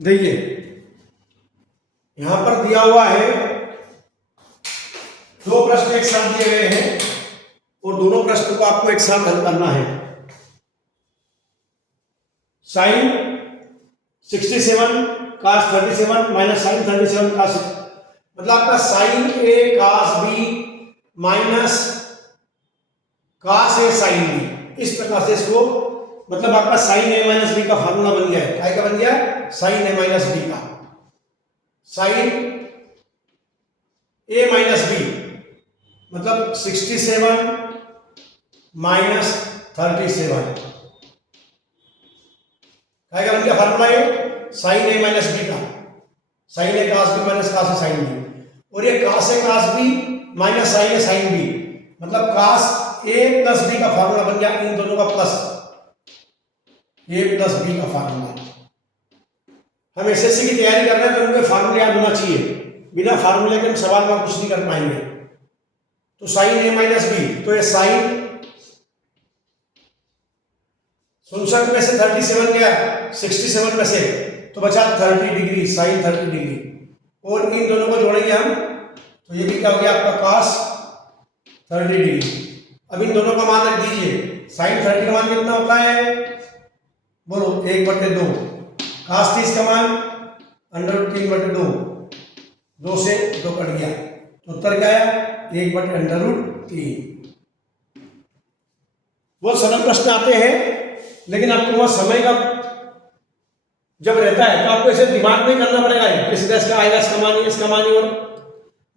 देखिए यहां पर दिया हुआ है, दो प्रश्न एक साथ दिए गए हैं और दोनों प्रश्नों को आपको एक साथ हल करना है। Sine 67 cos 37 minus sine 37 cos, मतलब आपका sine A cos B minus cos A sine B, इस प्रकार से इसको, मतलब आपका साइन ए माइनस बी का फार्मूला बन गया है। क्या का बन गया? साइन ए माइनस बी का। साइन ए माइनस बी मतलब 67 माइनस 37, क्या का बन गया फार्मूला? ये साइन ए माइनस बी का, sine A cos B minus cos A sine B, और ये cos ए cos बी माइनस साइन ए साइन बी, मतलब cos ए प्लस बी का फार्मूला बन गया, इन दोनों का प्लस ए प्लस बी का फार्मूला। हम एसएससी की तैयारी कर रहे हैं तो उनके फार्मूले याद होना चाहिए, बिना फार्मूले के हम सवाल में कुछ नहीं कर पाएंगे। तो साइन ए माइनस बी, तो ये साइन 67 में से 37 गया, 67 में से तो बचा 30 डिग्री, साइन 30 डिग्री, और इन दोनों को जोड़ेंगे हम तो ये भी क्या हो गया आपका cos 30 डिग्री। अब इन दोनों का मान रख दीजिए, साइन 30 का मान कितना होता है? बोलो 1/2, cos 30 का मान √3/2, 2 से 2 कट गया तो उत्तर क्या आया? 1/√3। बहुत सरल प्रश्न आते हैं, लेकिन आपको वहां समय का जब रहता है तो आपको इसे दिमाग नहीं करना पड़ेगा, किसी का आएगा इसका मान इसका मान, और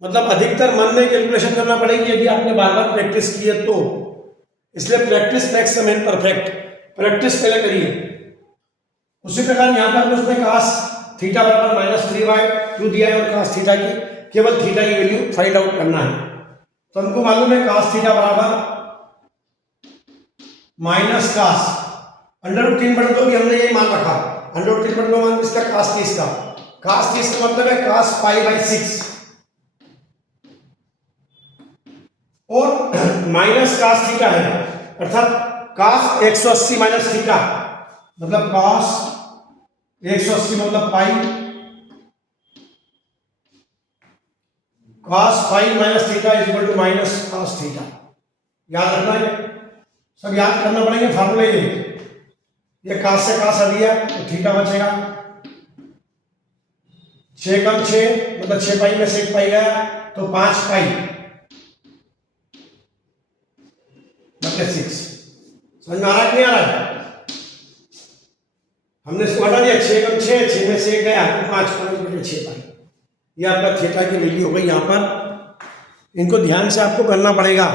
मतलब अधिकतर मन में कैलकुलेशन करना पड़ेगी यदि आपने बार बार प्रैक्टिस की है तो। इसलिए practice makes the man perfect, practice पहले करिए। उसी प्रकार यहाँ पर उसने cos थीटा बराबर -3/2 दिया है और cos थीटा की केवल थीटा की वैल्यू फाइंड आउट करना है। तो हमको मालूम है cos थीटा बराबर माइनस cos √3/2 भी हमने ये मान रखा, √3/2 मान इसका cos 30 का, cos 30 का मतलब है cos π/6 और माइनस cos थीटा है, अर्थात cos 180 माइनस थीटा, मतलब cos 180 मतलब pi, cos pi minus theta is equal to minus cos theta. याद रखना है, सब याद करना पड़ेंगे फार्मूले। ये cos से cos हट गया तो थीटा बचेगा, 6 कम 6 मतलब 6 पाई में से 1 पाई गया तो 5 पाई मतलब 6। समझ में आ रहा है नहीं आ रहा है? हमने इसको हटा दिया, 6 कम 6, 6 में से 1 गया तो 5 पाई 6 पाई। ये आपका थीटा की वैल्यू हो गई यहाँ पर। इनको ध्यान से आपको करना पड़ेगा।